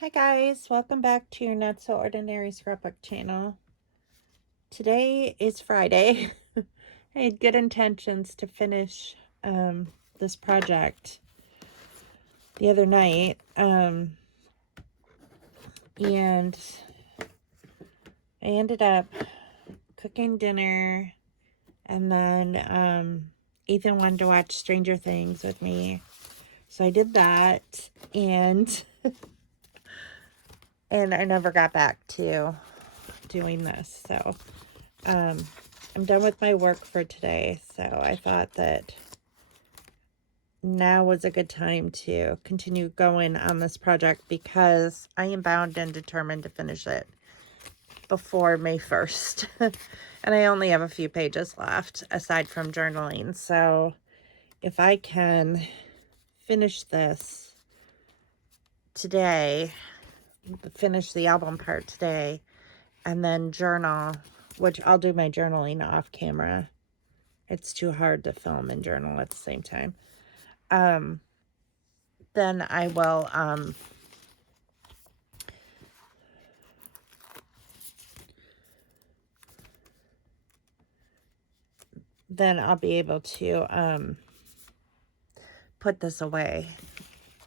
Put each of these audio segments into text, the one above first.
Hi guys, welcome back to your Not So Ordinary Scrapbook channel. Today is Friday. I had good intentions to finish this project the other night, and I ended up cooking dinner, and then Ethan wanted to watch Stranger Things with me, so I did that, and I never got back to doing this. So I'm done with my work for today, so I thought that now was a good time to continue going on this project because I am bound and determined to finish it before May 1st. And I only have a few pages left aside from journaling. So if I can finish this today, finish the album part today, and then journal, which I'll do my journaling off camera. It's too hard to film and journal at the same time. Then I will then I'll be able to put this away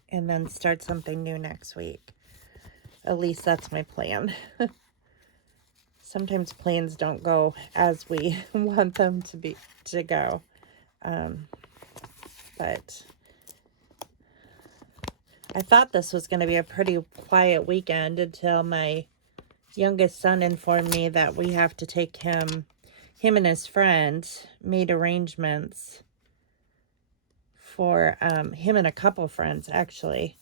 and then start something new next week. At least that's my plan. Sometimes plans don't go as we want them to go. But I thought this was going to be a pretty quiet weekend until my youngest son informed me that we have to take him and his friend made arrangements for him and a couple friends actually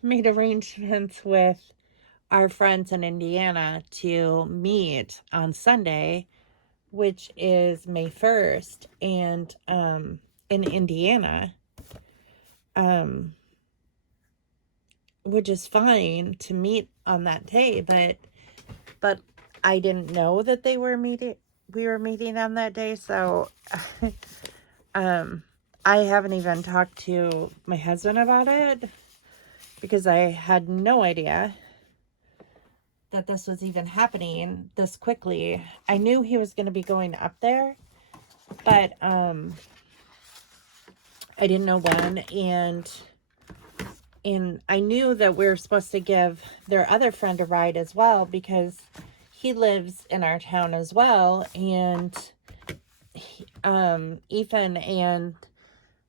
made arrangements with our friends in Indiana to meet on Sunday, which is May 1st, and in Indiana, which is fine to meet on that day, but I didn't know that we were meeting on that day, so I haven't even talked to my husband about it because I had no idea that this was even happening this quickly. I knew he was going to be going up there, but I didn't know when, and I knew that we were supposed to give their other friend a ride as well because he lives in our town as well, and Ethan and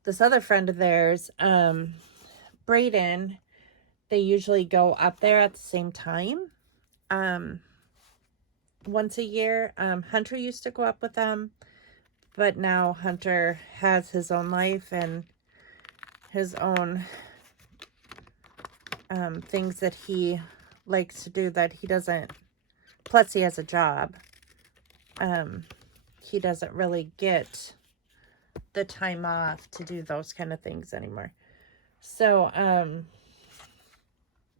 this other friend of theirs, Brayden, they usually go up there at the same time. Once a year. Hunter used to go up with them, but now Hunter has his own life and his own things that he likes to do that he doesn't, plus he has a job. He doesn't really get the time off to do those kind of things anymore. So,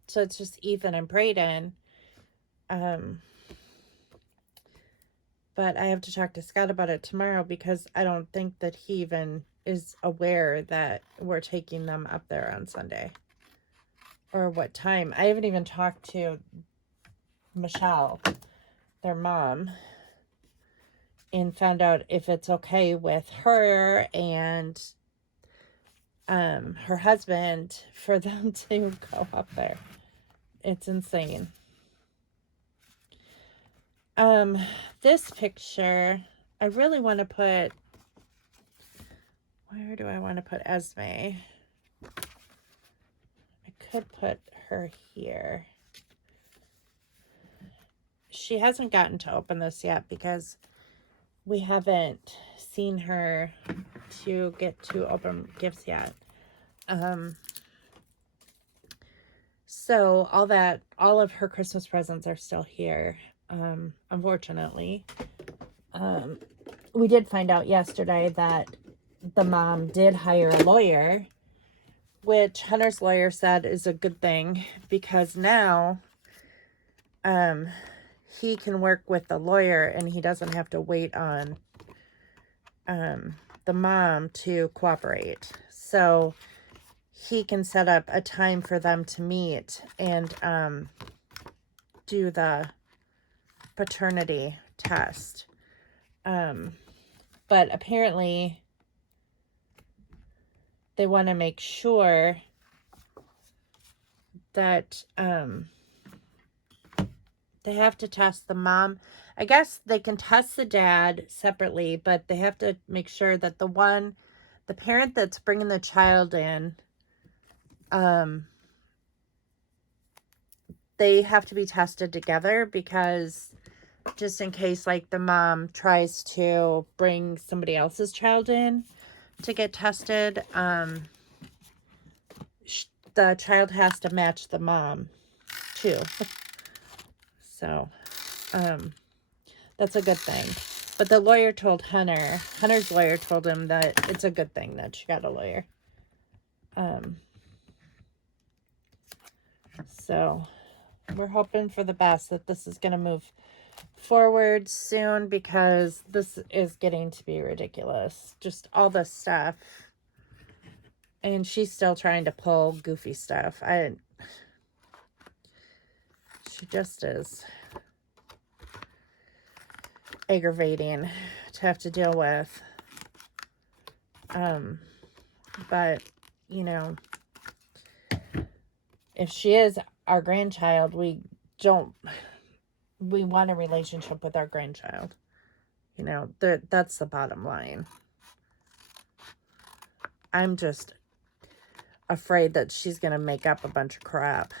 so it's just Ethan and Brayden. But I have to talk to Scott about it tomorrow because I don't think that he even is aware that we're taking them up there on Sunday. Or what time. I haven't even talked to Michelle, their mom, and found out if it's okay with her and her husband for them to go up there. It's insane. This picture, I really want to put, where do I want to put Esme? I could put her here. She hasn't gotten to open this yet because we haven't seen her to get to open gifts yet. So all of her Christmas presents are still here. Unfortunately, we did find out yesterday that the mom did hire a lawyer, which Hunter's lawyer said is a good thing because now, he can work with the lawyer and he doesn't have to wait on, the mom to cooperate. So he can set up a time for them to meet and do the paternity test. But apparently they want to make sure that they have to test the mom. I guess they can test the dad separately, but they have to make sure that the parent that's bringing the child in, they have to be tested together, because just in case, like, the mom tries to bring somebody else's child in to get tested, the child has to match the mom too. So, that's a good thing. But the lawyer told Hunter's lawyer told him that it's a good thing that she got a lawyer. So we're hoping for the best, that this is going to move forward soon, because this is getting to be ridiculous. Just all this stuff. And she's still trying to pull goofy stuff. She just is aggravating to have to deal with. But, you know, if she is our grandchild, we want a relationship with our grandchild. You know, that's the bottom line. I'm just afraid that she's going to make up a bunch of crap.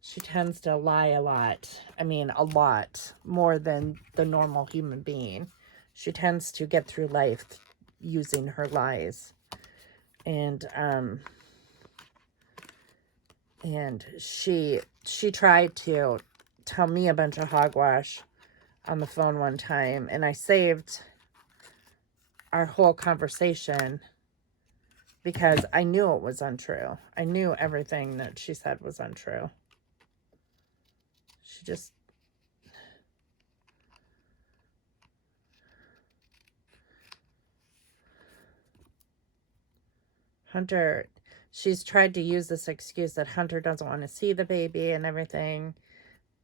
She tends to lie a lot. I mean, a lot more than the normal human being. She tends to get through life using her lies. And she tried to tell me a bunch of hogwash on the phone one time, and I saved our whole conversation because I knew it was untrue. I knew everything that she said was untrue. She just... Hunter, she's tried to use this excuse that Hunter doesn't want to see the baby and everything,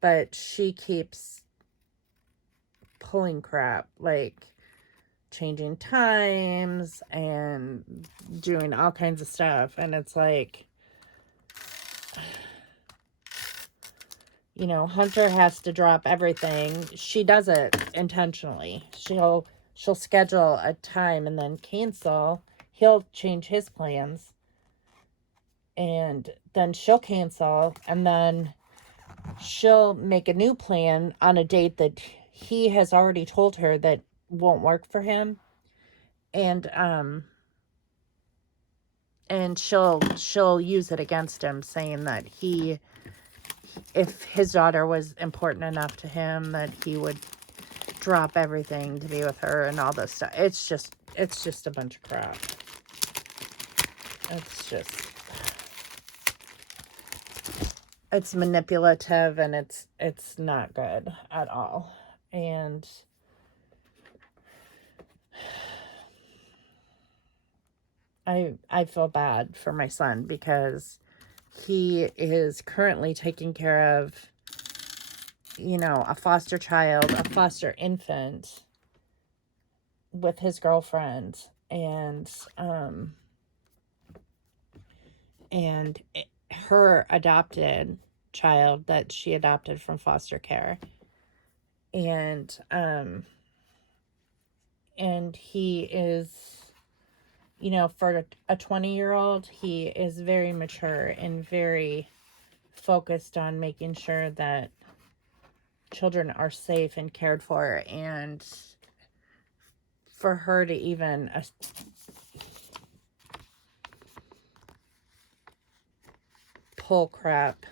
but she keeps pulling crap, like changing times and doing all kinds of stuff. And it's like, you know, Hunter has to drop everything. She does it intentionally. She'll schedule a time and then cancel. He'll change his plans, and then she'll cancel, and then she'll make a new plan on a date that he has already told her that won't work for him. And she'll use it against him, saying that if his daughter was important enough to him, that he would drop everything to be with her and all this stuff. It's just a bunch of crap. It's manipulative, and it's not good at all. And I feel bad for my son, because he is currently taking care of, you know, a foster child, a foster infant with his girlfriend, and her adopted child that she adopted from foster care. And he is, you know, for a 20-year-old, he is very mature and very focused on making sure that children are safe and cared for. And for her to even pull crap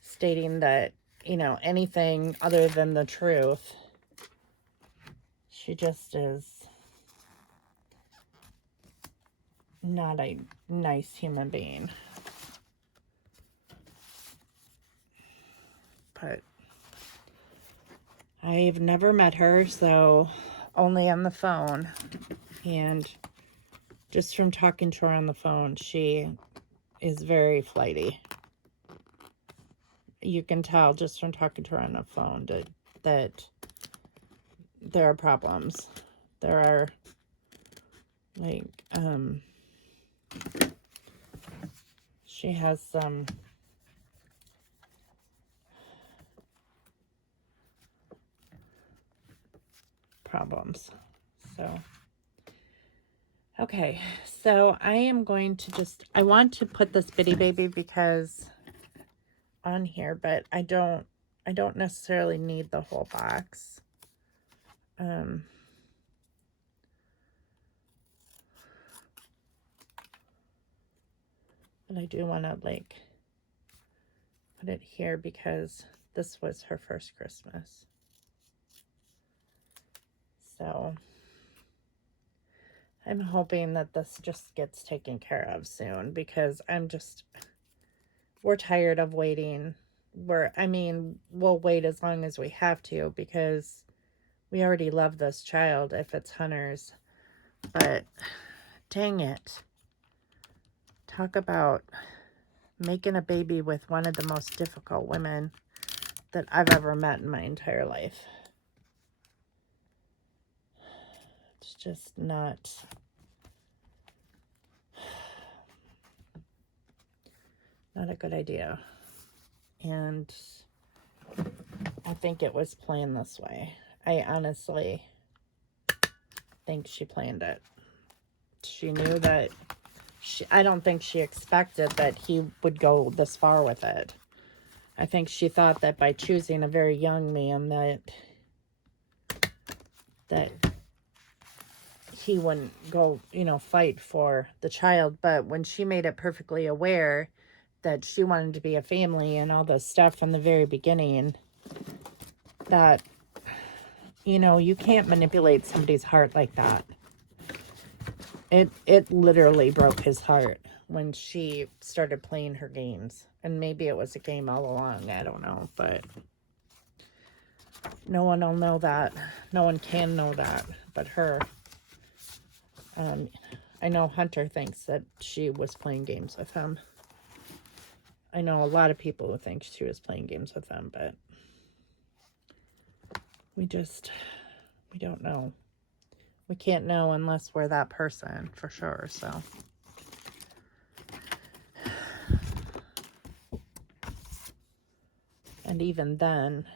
stating that, you know, anything other than the truth, she just is not a nice human being. But I've never met her, so only on the phone. And Just from talking to her on the phone, she is very flighty. You can tell just from talking to her on the phone that there are problems. There are, like, she has some problems. So, okay. So I am going to just, I want to put this Bitty Baby because on here, but I don't necessarily need the whole box. But I do want to, like, put it here because this was her first Christmas. So I'm hoping that this just gets taken care of soon because we're tired of waiting. We'll wait as long as we have to because we already love this child if it's Hunter's. But dang it. Talk about making a baby with one of the most difficult women that I've ever met in my entire life. It's just not a good idea. And I think it was planned this way. I honestly think she planned it. She knew that I don't think she expected that he would go this far with it. I think she thought that by choosing a very young man that he wouldn't go, fight for the child. But when she made it perfectly aware that she wanted to be a family and all this stuff from the very beginning, that, you can't manipulate somebody's heart like that. It literally broke his heart when she started playing her games. And maybe it was a game all along. I don't know. But no one will know that. No one can know that but her. I know Hunter thinks that she was playing games with him. I know a lot of people who think she was playing games with him, but we don't know. We can't know unless we're that person for sure, so. And even then,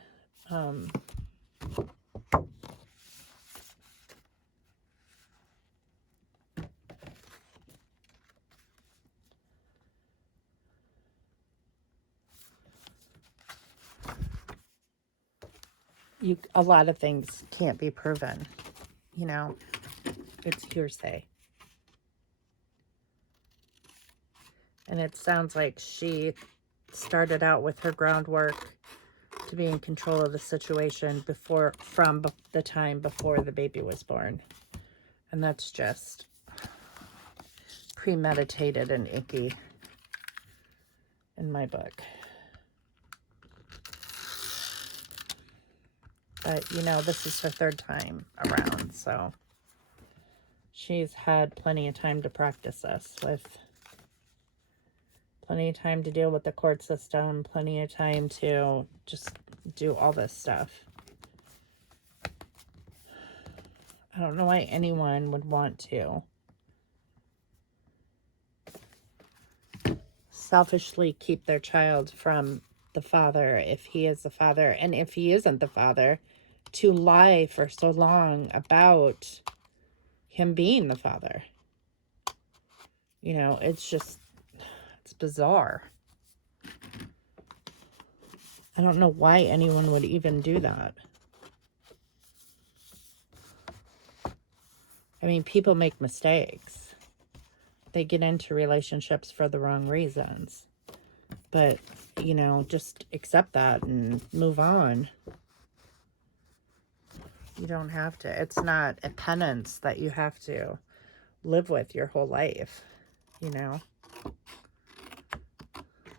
a lot of things can't be proven, it's hearsay. And it sounds like she started out with her groundwork to be in control of the situation from the time before the baby was born. And that's just premeditated and icky in my book. But, this is her third time around, so she's had plenty of time to practice this with plenty of time to deal with the court system, plenty of time to just do all this stuff. I don't know why anyone would want to selfishly keep their child from the father if he is the father, and if he isn't the father, to lie for so long about him being the father. It's bizarre. I don't know why anyone would even do that. I mean, people make mistakes. They get into relationships for the wrong reasons. But, just accept that and move on. You don't have to. It's not a penance that you have to live with your whole life,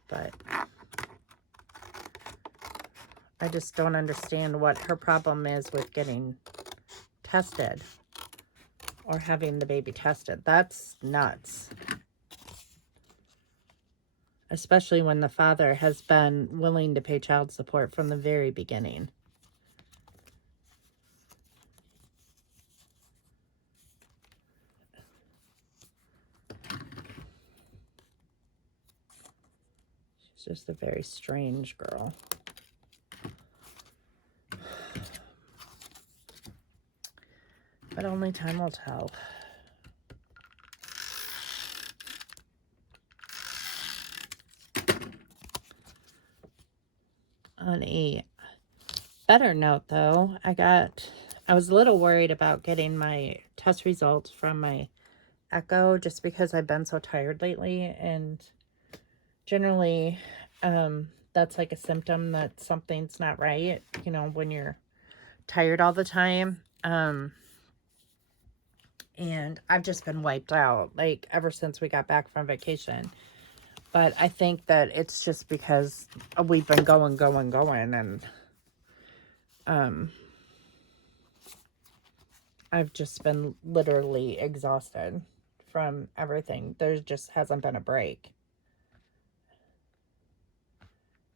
But I just don't understand what her problem is with getting tested or having the baby tested. That's nuts. Especially when the father has been willing to pay child support from the very beginning. She's just a very strange girl. But only time will tell. On a better note, though, I was a little worried about getting my test results from my echo just because I've been so tired lately, and generally that's like a symptom that something's not right, you know, when you're tired all the time. And I've just been wiped out, like, ever since we got back from vacation. But I think that it's just because we've been going, and I've just been literally exhausted from everything. There just hasn't been a break.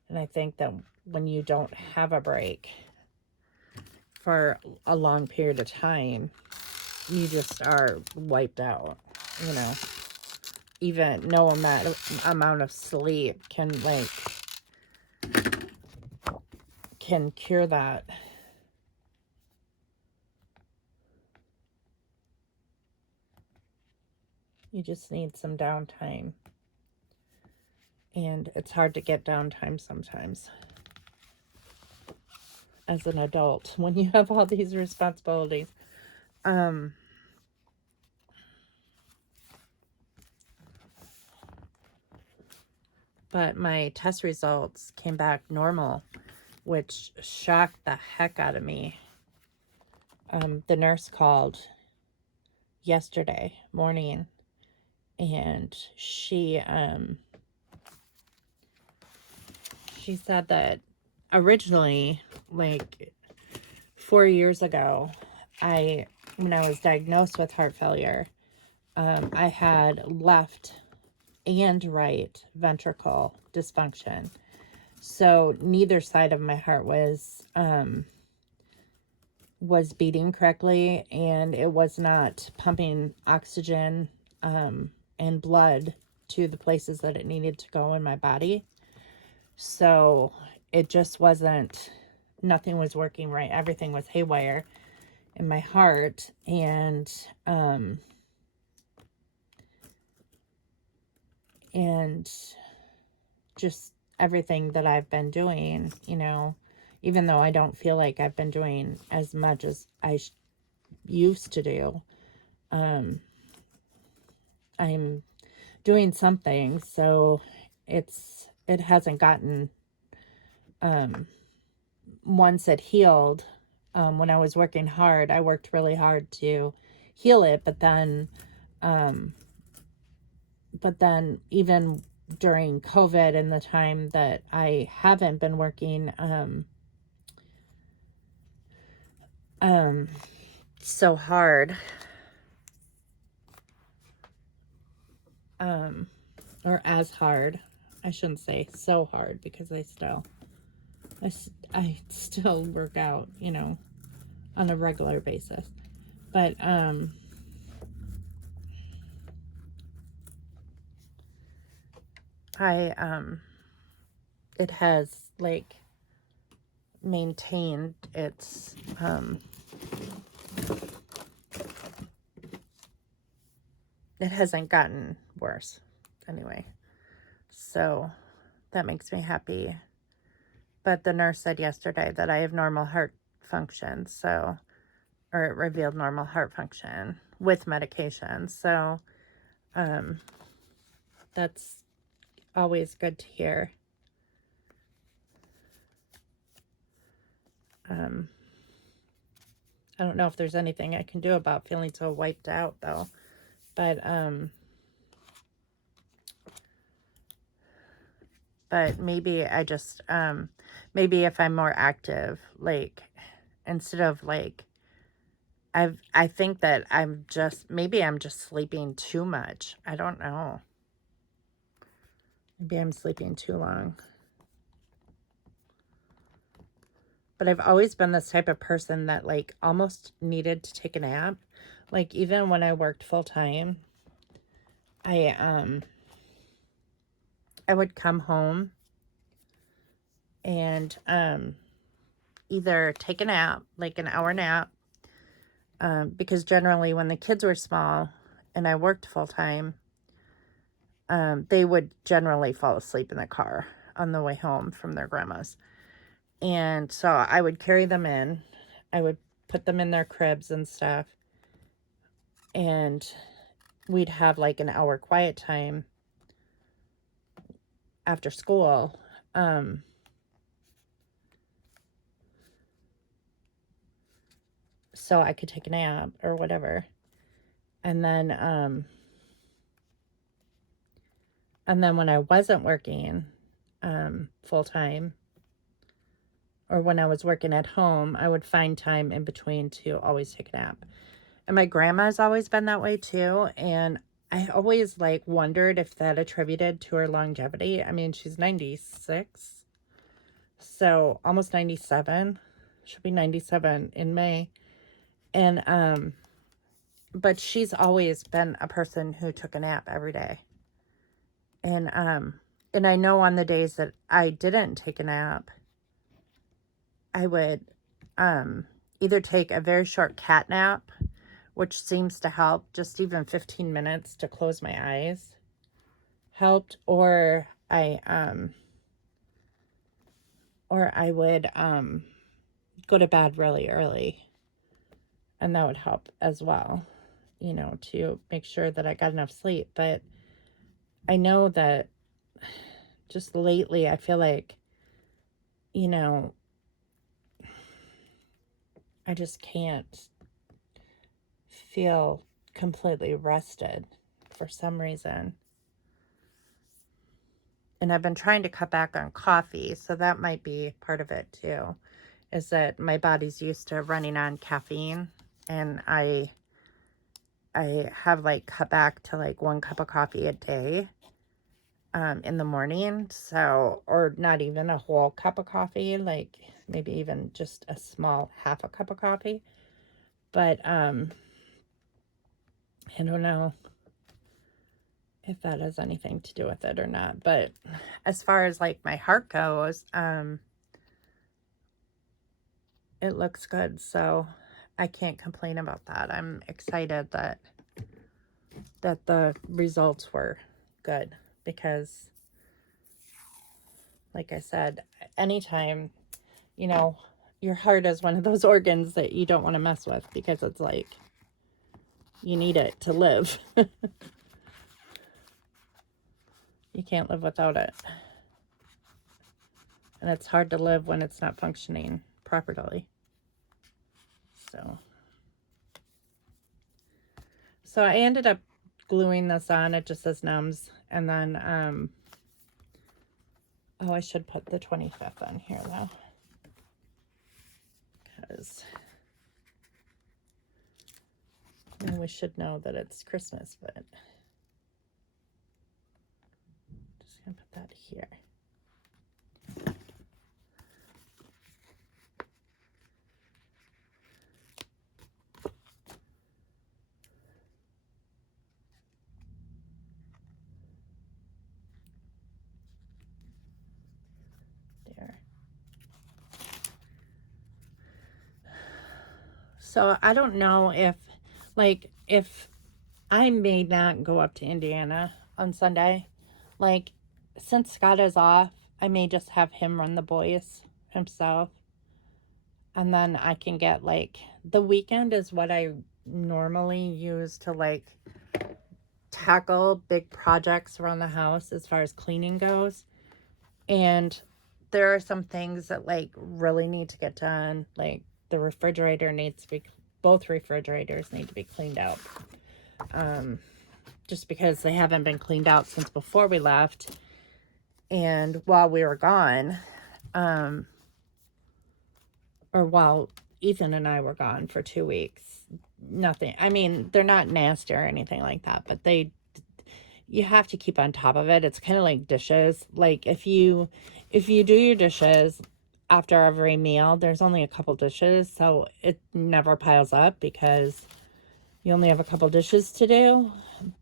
And I think that when you don't have a break for a long period of time, you just are wiped out, you know. Even no amount of sleep can cure that. You just need some downtime. And it's hard to get downtime sometimes as an adult when you have all these responsibilities. But my test results came back normal, which shocked the heck out of me. The nurse called yesterday morning, and she said that originally, like 4 years ago, when I was diagnosed with heart failure, I had left and right ventricle dysfunction. So neither side of my heart was beating correctly, and it was not pumping oxygen and blood to the places that it needed to go in my body. So it just nothing was working right. Everything was haywire in my heart, and just everything that I've been doing, you know, even though I don't feel like I've been doing as much as I used to do, I'm doing something. So it hasn't gotten, once it healed, when I was working hard, I worked really hard to heal it, but then even during COVID and the time that I haven't been working so hard, or as hard, I shouldn't say so hard, because I still work out, you know, on a regular basis, but it has like maintained its it hasn't gotten worse anyway, so that makes me happy. But the nurse said yesterday that I have normal heart function, or it revealed normal heart function with medication, so that's always good to hear. I don't know if there's anything I can do about feeling so wiped out, though. But maybe I just, maybe if I'm more active, like, instead of, like, I think that maybe I'm just sleeping too much. I don't know. Maybe I'm sleeping too long. But I've always been this type of person that like almost needed to take a nap. Like even when I worked full time, I I would come home and either take a nap, like an hour nap, because generally when the kids were small and I worked full time, they would generally fall asleep in the car on the way home from their grandma's. And so I would carry them in. I would put them in their cribs and stuff. And we'd have like an hour quiet time after school. So I could take a nap or whatever. And then when I wasn't working full time, or when I was working at home, I would find time in between to always take a nap. And my grandma's always been that way too. And I always like wondered if that attributed to her longevity. I mean, she's 96, so almost 97. She'll be 97 in May. And but she's always been a person who took a nap every day. And I know on the days that I didn't take a nap, I would either take a very short cat nap, which seems to help. Just even 15 minutes to close my eyes helped, or I would go to bed really early, and that would help as well, you know, to make sure that I got enough sleep. But I know that just lately I feel like, you know, I just can't feel completely rested for some reason. And I've been trying to cut back on coffee, so that might be part of it too, is that my body's used to running on caffeine, and I have like cut back to like 1 cup of coffee a day in the morning. So, or not even a whole cup of coffee, like maybe even just a small half a cup of coffee. But I don't know if that has anything to do with it or not. But as far as like my heart goes, it looks good. So I can't complain about that. I'm excited that the results were good, because like I said, anytime, you know, your heart is one of those organs that you don't want to mess with, because it's like you need it to live. You can't live without it. And it's hard to live when it's not functioning properly. So I ended up gluing this on. It just says Numbs. And then, oh, I should put the 25th on here though, because I mean, we should know that it's Christmas, but just gonna put that here. There. So I don't know if I may not go up to Indiana on Sunday. Like, since Scott is off, I may just have him run the boys himself. And then I can get like, the weekend is what I normally use to like tackle big projects around the house as far as cleaning goes. And there are some things that like really need to get done. Like the refrigerator needs to be, both refrigerators need to be cleaned out. Just because they haven't been cleaned out since before we left. And while we were gone, or while, Ethan and I were gone for 2 weeks. Nothing. I mean, they're not nasty or anything like that, but you have to keep on top of it. It's kind of like dishes. Like if you do your dishes after every meal, there's only a couple dishes, so it never piles up because you only have a couple dishes to do.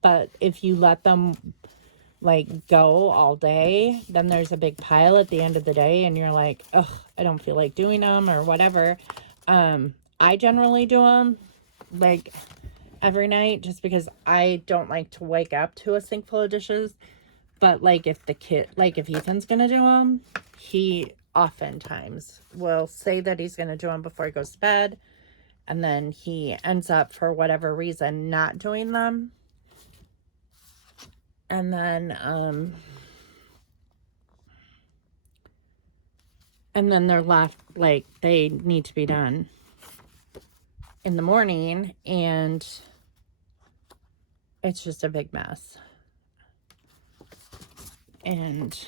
But if you let them like go all day, then there's a big pile at the end of the day and you're like, ugh, I don't feel like doing them or whatever. I generally do them like every night just because I don't like to wake up to a sink full of dishes. But like if Ethan's gonna do them, he oftentimes will say that he's gonna do them before he goes to bed, and then he ends up for whatever reason not doing them. And then they're left, like, they need to be done in the morning, and it's just a big mess. And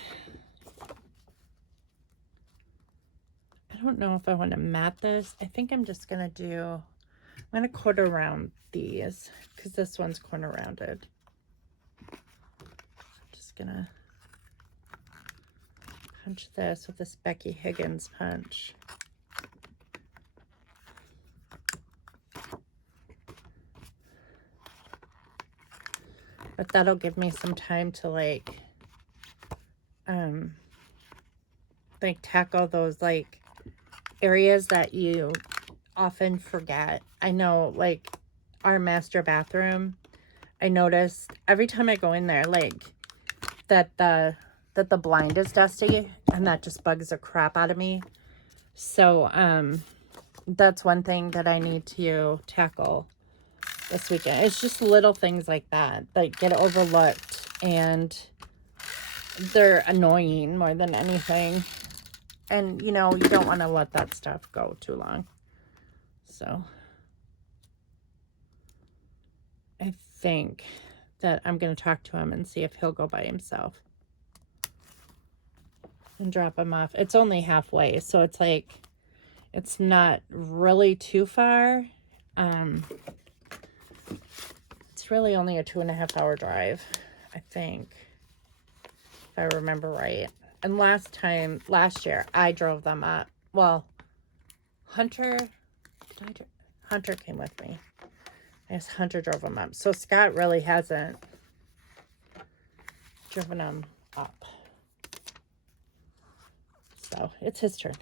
I don't know if I want to mat this. I think I'm just going to quarter round these because this one's corner rounded. Just going to punch this with this Becky Higgins punch. But that'll give me some time to like tackle those like areas that you often forget. I know, like our master bathroom, I noticed every time I go in there, like that the blind is dusty, and that just bugs the crap out of me. So that's one thing that I need to tackle this weekend. It's just little things like that get overlooked, and they're annoying more than anything. And you know, you don't want to let that stuff go too long. So I think that I'm going to talk to him and see if he'll go by himself and drop him off. It's only halfway, so it's like, it's not really too far. It's really only a 2.5 hour drive, I think, if I remember right. And last year, I drove them up. Well, Hunter came with me. I guess Hunter drove them up. So Scott really hasn't driven them up. So it's his turn.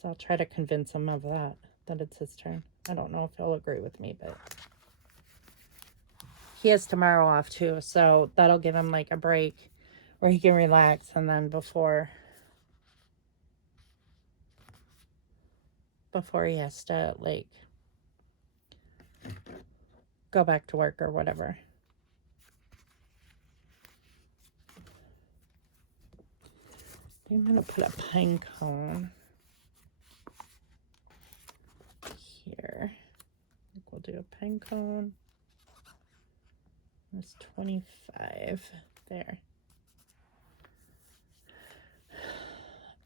So I'll try to convince him of that it's his turn. I don't know if he'll agree with me, but he has tomorrow off too. So that'll give him like a break where he can relax, and then before he has to like go back to work or whatever. I'm going to put a pine cone here. I think we'll do a pine cone. That's 25 there.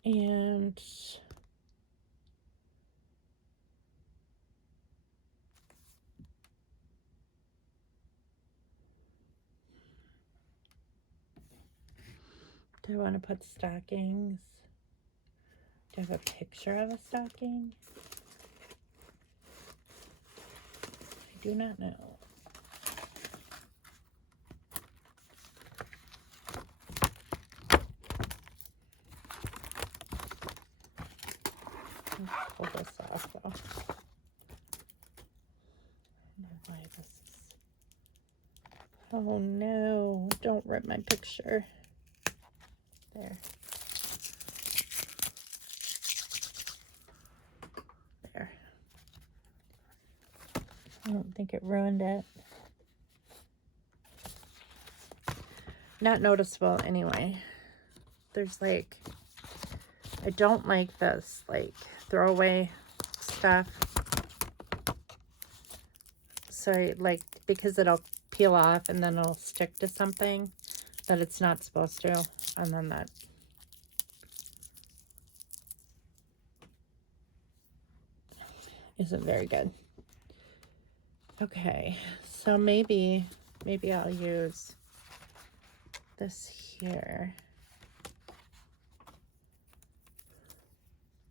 And do I want to put stockings? Do I have a picture of a stocking? I do not know. Let's pull this off though. I don't know why this is. Oh no, don't rip my picture. There. There. I don't think it ruined it. Not noticeable anyway. There's like, I don't like this like throwaway stuff. So like, because it'll peel off and then it'll stick to something that it's not supposed to. And then that. isn't very good. Okay, so maybe I'll use this here.